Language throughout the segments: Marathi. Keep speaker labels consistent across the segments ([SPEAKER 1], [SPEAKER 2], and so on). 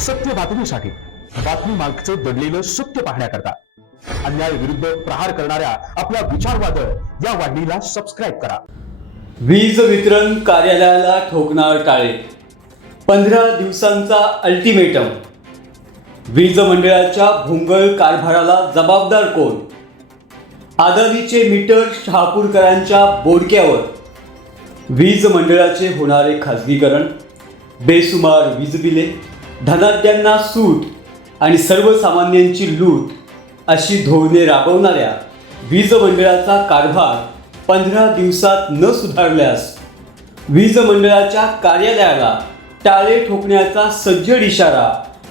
[SPEAKER 1] सत्य बातमीसाठी. बातमी मागचं दडलेलं सत्य पाहण्याकरता. अन्याय विरुद्ध प्रहार करणाऱ्या आपल्या विचारवादळ या वाहिनीला सबस्क्राईब करा.
[SPEAKER 2] वीज वितरण कार्यालयाला ठोकणार टाळे. पंधरा दिवसांचा अल्टिमेटम वीज मंडळाच्या भोंगळ कारभाराला जबाबदार कोण? आदानीचे मीटर शहापूरकरांच्या बोडक्यावर. वीज मंडळाचे होणारे खाजगीकरण बेसुमार वीज बिले धनाढ्यांना सूट आणि सर्वसामान्यांची लूट अशी धोरणे राबवणाऱ्या वीज मंडळाचा कारभार पंधरा दिवसात न सुधारल्यास वीज मंडळाच्या कार्यालयाला टाळे ठोकण्याचा सज्जड इशारा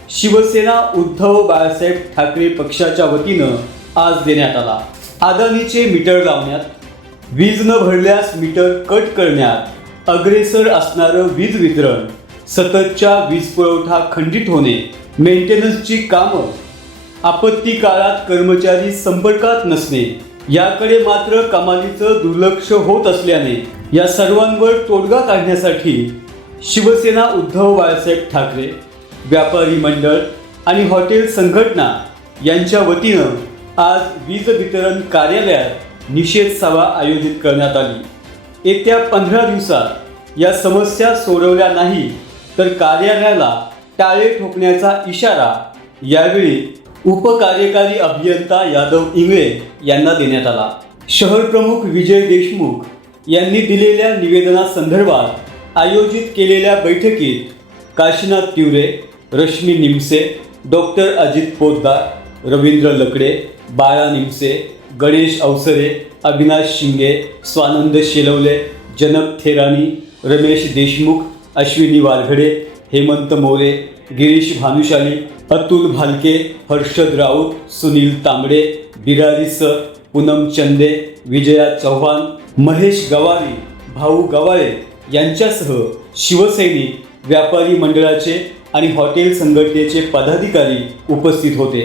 [SPEAKER 2] शिवसेना उद्धव बाळासाहेब ठाकरे पक्षाच्या वतीनं आज देण्यात आला. अदानीचे मीटर लावण्यात वीज न भरल्यास मीटर कट करण्यात अग्रेसर असणारं वीज वितरण सततच्या वीज पुरवठा खंडित होणे मेंटेनन्सची कामं आपत्ती काळात कर्मचारी संपर्कात नसणे याकडे मात्र कमालीचं दुर्लक्ष होत असल्याने या सर्वांवर तोडगा काढण्यासाठी शिवसेना उद्धव बाळासाहेब ठाकरे व्यापारी मंडळ आणि हॉटेल संघटना यांच्या वतीनं आज वीज वितरण कार्यालयात निषेध सभा आयोजित करण्यात आली. येत्या पंधरा दिवसात या समस्या सोडवल्या नाही तर कार्यालयाला टाळे ठोकण्याचा इशारा यावेळी उपकार्यकारी अभियंता यादव इंगळे यांना देण्यात आला. शहर प्रमुख विजय देशमुख यांनी दिलेल्या निवेदनासंदर्भात आयोजित केलेल्या बैठकीत काशीनाथ तिवरे रश्मी निमसे डॉक्टर अजित पोद्दार रवींद्र लकडे बाळा निमसे गणेश अवसरे अविनाश शिंगे स्वानंद शेलवले जनक थेराणी रमेश देशमुख अश्विनी वालघडे हेमंत मोरे गिरीश भानुशाली अतुल भालके हर्षद राऊत सुनील तांबडे बिरारी सर पूनम चंदे विजया चव्हाण महेश गवारी भाऊ गवाळे यांच्यासह शिवसैनिक व्यापारी मंडळाचे आणि हॉटेल संघटनेचे पदाधिकारी उपस्थित होते.